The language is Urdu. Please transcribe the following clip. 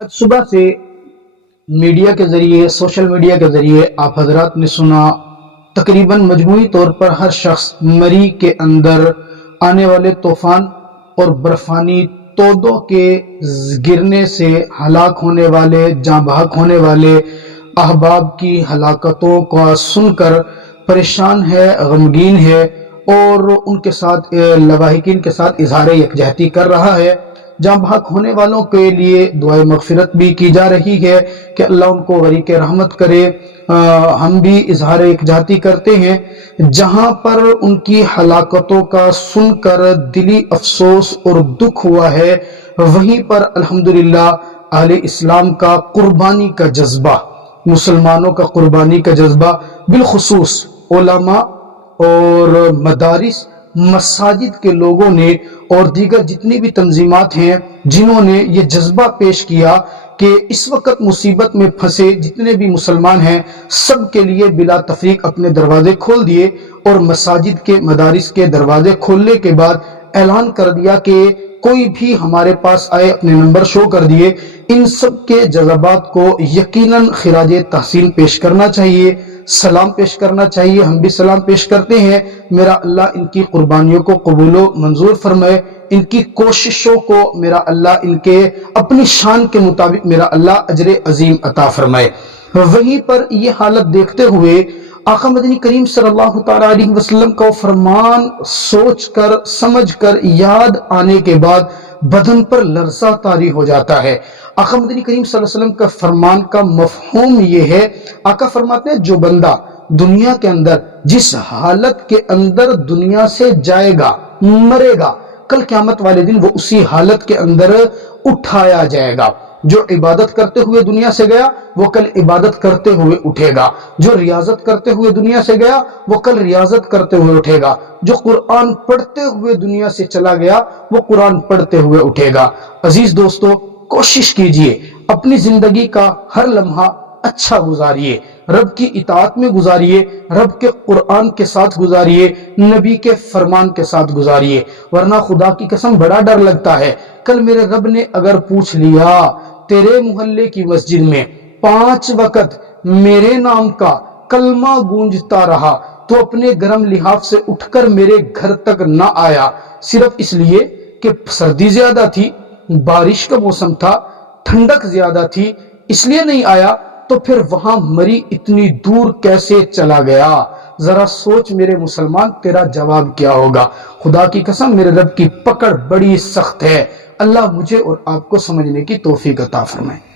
آج صبح سے میڈیا کے ذریعے سوشل میڈیا کے ذریعے آپ حضرات نے سنا تقریباً مجموعی طور پر ہر شخص مری کے اندر آنے والے طوفان اور برفانی تودوں کے گرنے سے ہلاک ہونے والے جاں بحق ہونے والے احباب کی ہلاکتوں کا سن کر پریشان ہے، غمگین ہے اور ان کے ساتھ لواحقین کے ساتھ اظہار یکجہتی کر رہا ہے۔ جاں بحق ہونے والوں کے لیے دعائے مغفرت بھی کی جا رہی ہے کہ اللہ ان کو غریق رحمت کرے۔ ہم بھی اظہار یکجہتی کرتے ہیں۔ جہاں پر ان کی ہلاکتوں کا سن کر دلی افسوس اور دکھ ہوا ہے، وہیں پر الحمدللہ اہل اسلام کا قربانی کا جذبہ، مسلمانوں کا قربانی کا جذبہ، بالخصوص علماء اور مدارس، مساجد کے لوگوں نے اور دیگر جتنی بھی تنظیمات ہیں جنہوں نے یہ جذبہ پیش کیا کہ اس وقت مصیبت میں پھنسے جتنے بھی مسلمان ہیں سب کے لیے بلا تفریق اپنے دروازے کھول دیے، اور مساجد کے مدارس کے دروازے کھولنے کے بعد اعلان کر دیا کہ کوئی بھی ہمارے پاس آئے، اپنے نمبر شو کر دیے۔ ان سب کے جذبات کو یقیناً خراج تحسین پیش کرنا چاہیے، سلام پیش کرنا چاہیے۔ ہم بھی سلام پیش کرتے ہیں۔ میرا اللہ ان کی قربانیوں کو قبول و منظور فرمائے، ان کی کوششوں کو میرا اللہ ان کے اپنی شان کے مطابق میرا اللہ اجر عظیم عطا فرمائے۔ وہیں پر یہ حالت دیکھتے ہوئے آقا مدنی کریم صلی اللہ تعالی علیہ وسلم کا فرمان سوچ کر سمجھ کر یاد آنے کے بعد بدن پر لرزہ طاری ہو جاتا ہے۔ آقا مدنی کریم صلی اللہ علیہ وسلم کا فرمان کا مفہوم یہ ہے، آقا فرماتے ہیں جو بندہ دنیا کے اندر جس حالت کے اندر دنیا سے جائے گا، مرے گا، کل قیامت والے دن وہ اسی حالت کے اندر اٹھایا جائے گا۔ جو عبادت کرتے ہوئے دنیا سے گیا وہ کل عبادت کرتے ہوئے اٹھے گا، جو ریاضت کرتے ہوئے دنیا سے گیا وہ کل ریاضت کرتے ہوئے اٹھے گا، جو قرآن پڑھتے ہوئے دنیا سے چلا گیا وہ قرآن پڑھتے ہوئے اٹھے گا۔ عزیز دوستو، کوشش کیجئے اپنی زندگی کا ہر لمحہ اچھا گزاریے، رب کی اطاعت میں گزاریے، رب کے قرآن کے ساتھ گزاریے، نبی کے فرمان کے ساتھ گزاریے، ورنہ خدا کی قسم بڑا ڈر لگتا ہے۔ کل میرے رب نے اگر پوچھ لیا تیرے محلے کی مسجد میں 5 وقت میرے نام کا کلمہ گونجتا رہا تو اپنے گرم لحاف سے اٹھ کر میرے گھر تک نہ آیا، صرف اس لیے کہ سردی زیادہ تھی، بارش کا موسم تھا، ٹھنڈک زیادہ تھی، اس لیے نہیں آیا، تو پھر وہاں مری اتنی دور کیسے چلا گیا؟ ذرا سوچ میرے مسلمان، تیرا جواب کیا ہوگا؟ خدا کی قسم میرے رب کی پکڑ بڑی سخت ہے۔ اللہ مجھے اور آپ کو سمجھنے کی توفیق عطا فرمائے۔